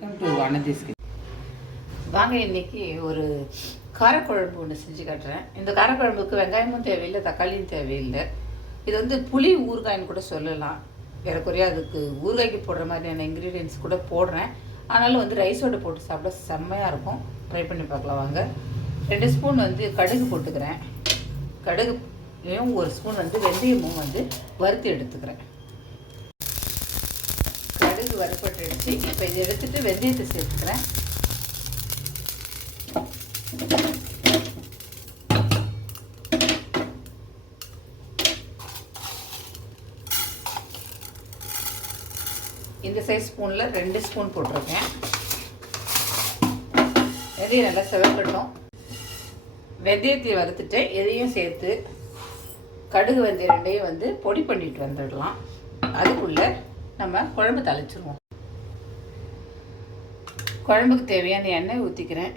Welcome to அனந்தீஸ். வாங்க இன்றைக்கி ஒரு காரக்குழம்பு ஒன்று செஞ்சு காட்டுறேன். இந்த காரக்குழம்புக்கு வெங்காயமும் தேவையில்லை, தக்காளியும் தேவையில்லை. இது வந்து புளி ஊறுகாய்ன்னு கூட சொல்லலாம். ஏறக்குறைய அதுக்கு ஊறுகாய்க்கு போடுற மாதிரியான இன்க்ரீடியன்ஸ் கூட போடுறேன். ஆனாலும் வந்து ரைஸோடு போட்டு சாப்பிட செம்மையாக இருக்கும். ட்ரை பண்ணி பார்க்கலாம் வாங்க. 2 ஸ்பூன் வந்து கடுகு போட்டுக்கிறேன். கடுகுலையும் 1 ஸ்பூன் வந்து வெந்தயமும் வந்து வறுத்து எடுத்துக்கிறேன். கடுகு வறுப்பட்டுடுச்சு. இப்போ இதை எடுத்துட்டு வெந்தயத்தை சேர்த்துக்கிறேன். இந்த சைஸ் ஸ்பூனில் 2 ஸ்பூன் போட்டிருக்கேன். வெந்தயம் நல்லா செவக்கட்டும். வெந்தயத்தை வறுத்துட்டு எதையும் சேர்த்து கடுகு வெந்தயம் 2ஐயும் வந்து பொடி பண்ணிட்டு வந்துடலாம். அதுக்குள்ளே நம்ம குழம்பு தாளிச்சிருவோம். குழம்புக்கு தேவையான எண்ணெய் ஊற்றிக்கிறேன்.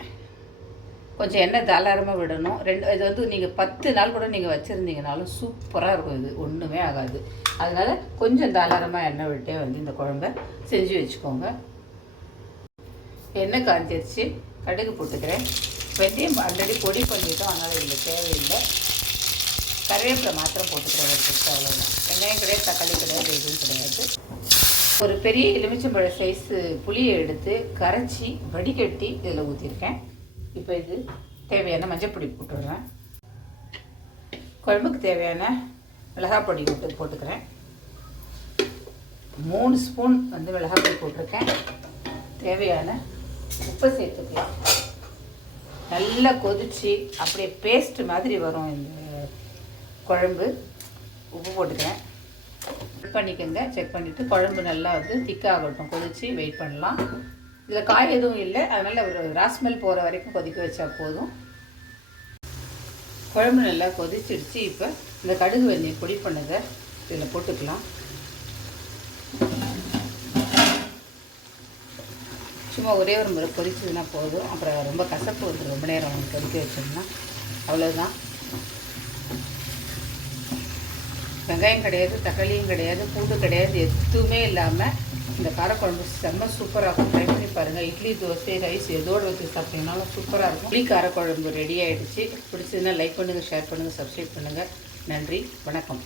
கொஞ்சம் எண்ணெய் தாராளமாக விடணும். இது வந்து நீங்கள் 10 நாள் கூட நீங்கள் வச்சுருந்தீங்கனாலும் சூப்பராக இருக்கும். இது ஒன்றுமே ஆகாது. அதனால் கொஞ்சம் தாராளமாக எண்ணெய் விட்டே வந்து இந்த குழம்பை செஞ்சு வச்சுக்கோங்க. எண்ணெய் காஞ்சிருச்சு. கடுகு போட்டுக்கிறேன். வெந்தயம் ஆல்ரெடி பொடி பண்ணிட்டோம், அதனால் இதில் தேவையில்லை. கருவேப்பிலை மாத்திரம் போட்டுக்கிறேன். அவ்வளோதான். வெங்காயம் கிடையாது, தக்காளி கிடையாது, எதுவும் கிடையாது. ஒரு பெரிய எலுமிச்சம்பழ சைஸு புளியை எடுத்து கரைச்சி வடிகட்டி இதில் ஊற்றிருக்கேன். இப்போ இது தேவையான மஞ்சள் பொடி போட்டுடுறேன். குழம்புக்கு தேவையான மிளகாய் பொடி போட்டுக்கிறேன். 3 ஸ்பூன் வந்து மிளகாய் பொடி போட்டிருக்கேன். தேவையான உப்பை சேர்த்துக்கலாம். நல்லா கொதித்து அப்படியே பேஸ்ட் மாதிரி வரும் இந்த குழம்பு. உப்பு போட்டுக்கிறேன். செக் பண்ணிக்கோங்க. செக் பண்ணிவிட்டு குழம்பு நல்லா வந்து திக்காகட்டும். கொதித்து வெயிட் பண்ணலாம். இதில் காய் எதுவும் இல்லை, அதனால் ஒரு ராஸ்மெல் போகிற வரைக்கும் கொதிக்க வச்சா போதும். குழம்பு நல்லா கொதிச்சிடுச்சு. இப்போ இந்த கடுகு வெந்தயம் பொடி பண்ணதை இதில் போட்டுக்கலாம். சும்மா ஒரே ஒரு முறை கொதிச்சதுன்னா போதும். அப்புறம் ரொம்ப கசப்பு வந்து ரொம்ப நேரம் கொதிக்க வச்சோம்னா அவ்வளோதான். வெங்காயம் கிடையாது, தக்காளியும் கிடையாது, பூண்டு கிடையாது, எதுவுமே இல்லாமல் இந்த காரக்குழம்பு செம்ம சூப்பராக இருக்கும். ட்ரை பண்ணி பாருங்கள். இட்லி, தோசை, ரைஸ் எதோடு வச்சு சாப்பிட்டீங்கனாலும் சூப்பராக இருக்கும். புளி காரக்குழம்பு ரெடி ஆகிடுச்சு. பிடிச்சதுன்னா லைக் பண்ணுங்கள், ஷேர் பண்ணுங்கள், சப்ஸ்கிரைப் பண்ணுங்கள். நன்றி, வணக்கம்.